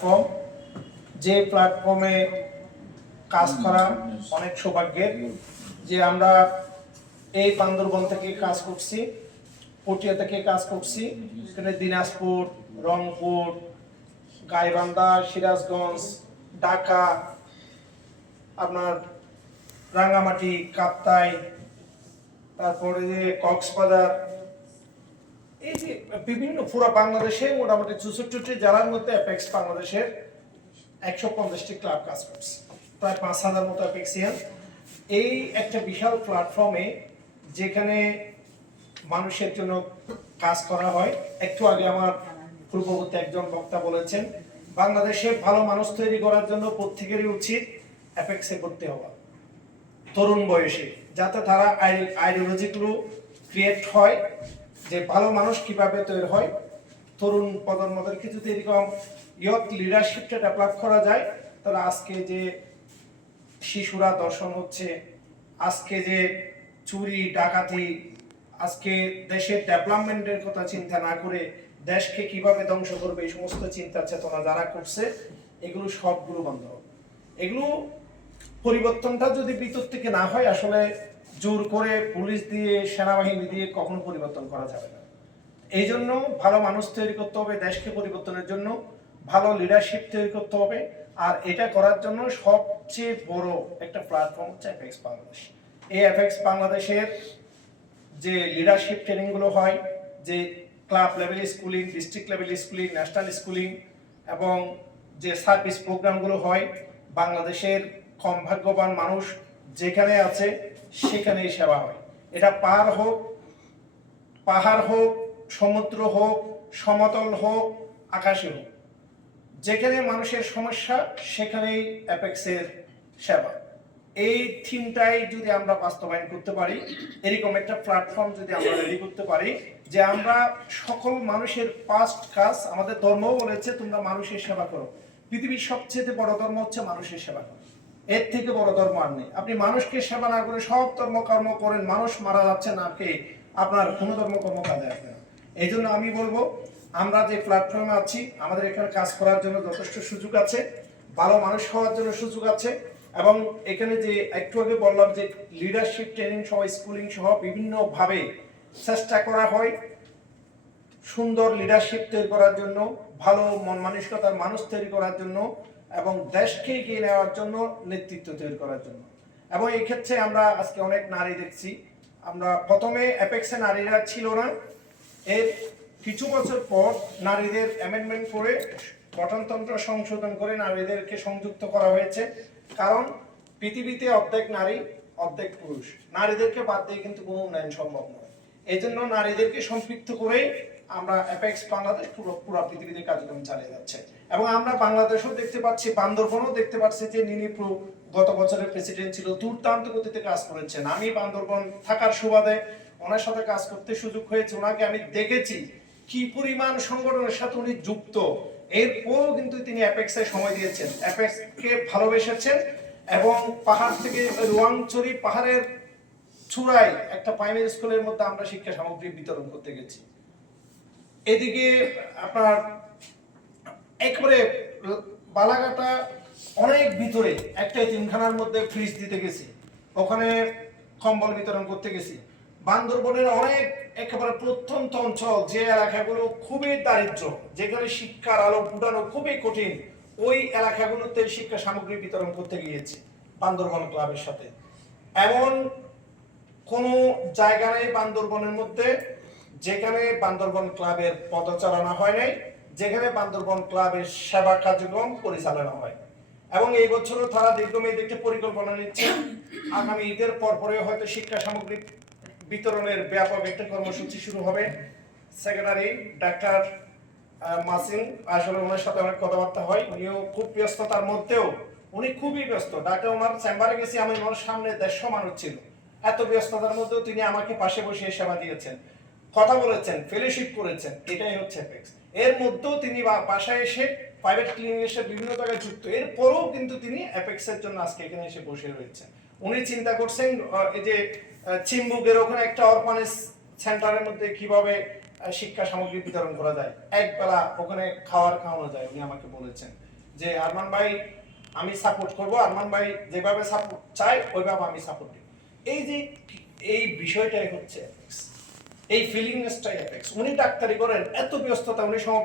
Platform, যে প্ল্যাটফর্মে কাজ করা অনেক সৌভাগ্যের যে আমরা এই বান্দরবন থেকে কাজ করছি, পটিয়া থেকে কাজ করছি, এখানে দিনাজপুর, রংপুর, গাইবান্ধা, সিরাজগঞ্জ, ঢাকা, আপনার রাঙ্গামাটি, কাপ্তাই, তারপরে যে কক্সবাজার, এই যে বিভিন্ন পুরো বাংলাদেশে মোটামুটি 64টি জেলার মধ্যে অ্যাপেক্স বাংলাদেশের 150টি ক্লাব কাজ করছে, প্রায় 5,000 মতো অ্যাপেক্সিয়ান। এই একটা বিশাল প্ল্যাটফর্মে যেখানে মানুষের জন্য কাজ করা হয়। একটু আগে আমার পূর্ববর্তী একজন বক্তা বলেছেন, বাংলাদেশে ভালো মানুষ তৈরি করার জন্য প্রত্যেকেরই উচিত অ্যাপেক্সে করতে হওয়া তরুণ বয়সে, যাতে তারা আইডিওলজিগুলো ক্রিয়েট হয় যে ভালো মানুষ কিভাবে তৈরি হয়। তরুণ প্রজন্মদেরকে যদি এরকম ইয়থ লিডারশিপটা ডেভেলপ করা যায়, তাহলে আজকে যে শিশুরা দর্শন হচ্ছে, আজকে যে চুরি ডাকাতি, আজকে দেশের ডেভেলপমেন্টের কথা চিন্তা না করে দেশকে কিভাবে ধ্বংস করবে এই সমস্ত চিন্তা চেতনা যারা করছে, এগুলো সবগুলো বন্ধ হবে। এগুলো পরিবর্তনটা যদি ভিতর থেকে না হয়, আসলে জোর করে পুলিশ দিয়ে, সেনাবাহিনী দিয়ে কখনো পরিবর্তন করা যাবে না। এই জন্য ভালো মানুষ তৈরি করতে হবে, দেশকে পরিবর্তনের জন্য ভালো লিডারশিপ তৈরি করতে হবে। আর এটা করার জন্য সবচেয়ে বড় একটা প্ল্যাটফর্ম হচ্ছে অ্যাপেক্স বাংলাদেশ। এই অ্যাপেক্স বাংলাদেশের যে লিডারশিপ ট্রেনিংগুলো হয়, যে club level schooling, district level schooling, national schooling এবং যে সার্ভিস প্রোগ্রামগুলো হয়, বাংলাদেশের কম ভাগ্যবান মানুষ যেখানে আছে সেখানেই সেবা হয়। এটা পাহাড় হোক, সমুদ্র হোক, সমতল হোক, আকাশে হোক, যেখানে মানুষের সমস্যা সেখানেই অ্যাপেক্সের সেবা। এই থিমটাই যদি আমরা বাস্তবায়ন করতে পারি, এরকম একটা প্ল্যাটফর্ম যদি আমরা রেডি করতে পারি, যে আমরা সকল মানুষের ফার্স্ট কাজ, আমাদের ধর্মও বলেছে তোমরা মানুষের সেবা করো। পৃথিবীর সবচেয়ে বড় ধর্ম হচ্ছে মানুষের সেবা করো, এর থেকে বড় ধর্ম আর নেই। আপনি মানুষকে সেবা না করে সব ধর্মকর্ম করেন, মানুষ মারা যাচ্ছে না কে, আপনার কোনো ধর্মকর্ম কাজে আসবে না। এই জন্য আমি বলবো, আমরা যে প্ল্যাটফর্মে আছি, আমাদের এখানে কাজ করার জন্য যথেষ্ট সুযোগ আছে, ভালো মানুষ হওয়ার জন্য সুযোগ আছে। এবং এখানে যে একটু আগে বললাম যে লিডারশিপ ট্রেনিং সহ, স্কুলিং সহ বিভিন্নভাবে চেষ্টা করা হয় সুন্দর লিডারশিপ তৈরি করার জন্য, ভালো মন মানসিকতার মানুষ তৈরি করার জন্য এবং দেশকে এগিয়ে নেওয়ার জন্য, নেতৃত্ব তৈরি করার জন্য। এবং এই ক্ষেত্রে আমরা আজকে অনেক নারী দেখছি। আমরা প্রথমে অ্যাপেক্সে নারীরা ছিল না, এর কিছু বছর পর নারীদের অ্যামেন্ডমেন্ট করে, গঠনতন্ত্র সংশোধন করে নারীদেরকে সংযুক্ত করা হয়েছে। কারণ পৃথিবীতে অর্ধেক নারী অর্ধেক পুরুষ, নারীদেরকে বাদ দিয়ে কিন্তু কোনো উন্নয়ন সম্ভব নয়। এই জন্য নারীদেরকে সম্পৃক্ত করে আমরা অ্যাপেক্স বাংলাদেশ পুরো পৃথিবীতে কার্যক্রম চালিয়ে যাচ্ছে। এবং আমরা বাংলাদেশও দেখতে পাচ্ছি, বান্দরবনও দেখতে পাচ্ছি যে নিনিপ্রু গত বছরের প্রেসিডেন্ট ছিল, দুর্দান্ত গতিতে কাজ করেছেন। আমি বান্দরবন থাকার সুবাদে ওনার সাথে কাজ করতে সুযোগ হয়েছে, ওনাকে আমি দেখেছি কি পরিমাণ সংগঠনের সাথে উনি যুক্ত। এরপরও কিন্তু তিনি অ্যাপেক্সে সময় দিয়েছেন, অ্যাপেক্সকে ভালোবেসেছেন এবং পাহাড় থেকে রোয়াংছড়ি পাহাড়ের চূড়ায় একটা প্রাইমারি স্কুলের মধ্যে আমরা শিক্ষা সামগ্রী বিতরণ করতে গেছি। এদিকে আপনার একবারে বালাঘাটা অনেক ভিতরে একটা এতিমখানার মধ্যে ফ্রিজ দিতে গেছি, ওখানে কম্বল বিতরণ করতে গেছি। বান্দরবনের অনেক একেবারে প্রত্যন্ত অঞ্চল, যে এলাকাগুলো খুবই দারিদ্র, যেখানে শিক্ষার আলো ফুটানো খুবই কঠিন, ওই এলাকাগুলোতে শিক্ষা সামগ্রী বিতরণ করতে গিয়েছি বান্দরবন ক্লাবের সাথে। এমন কোনো জায়গা নেই বান্দরবনের মধ্যে যেখানে বান্দরবন ক্লাবের পদচারণা হয় নাই, যেখানে বান্দরবন ক্লাবের সেবা কার্যক্রম পরিচালনা হয়। এবং এই বছরও তারা দীর্ঘমেয়াদী একটি পরিকল্পনা নিচ্ছে, আগামী ঈদের পরে হয়তো শিক্ষা সামগ্রী বিতরণের ব্যাপক একটা কর্মসূচি শুরু হবে। সেক্রেটারি ডাক্তার মাসিন, আসলে ওনার সাথে অনেক কথাবার্তা হয়, উনিও খুব ব্যস্ততার মধ্যেও, উনি খুবই ব্যস্ত। ডাক্তার ওনার চেম্বারে গেছি, আমি ওনার সামনে 150 মানুষ ছিল, এত ব্যস্ততার মধ্যেও তিনি আমাকে পাশে বসিয়ে সেবা দিয়েছেন, কথা বলেছেন, ফেলোশিপ করেছেন। এটাই হচ্ছে অ্যাপেক্স। এর মধ্যেও তিনি বাসায় এসে প্রাইভেট ক্লিনিক এসে বিভিন্ন জায়গায় যুক্ত, এরপরও কিন্তু তিনি অ্যাপেক্সের জন্য আজকে এখানে এসে বসে রয়েছেন। উনি চিন্তা করছেন এই যে চিম্বুকের ওখানে একটা অরফানেজ সেন্টারের মধ্যে কিভাবে শিক্ষা সামগ্রী বিতরণ করা যায়, একবেলা ওখানে খাওয়ানো যায়। উনি আমাকে বলেছেন যে আরমান ভাই আমি সাপোর্ট করব, আরমান ভাই যেভাবে সাপোর্ট চাই ওইভাবে আমি সাপোর্ট দিই। এই যে এই বিষয়টাই হচ্ছে অ্যাপেক্স, এই ফিলিংসটাই অ্যাপেক্স। উনি ডাক্তারি করেন, এত ব্যস্ততা, উনি সময়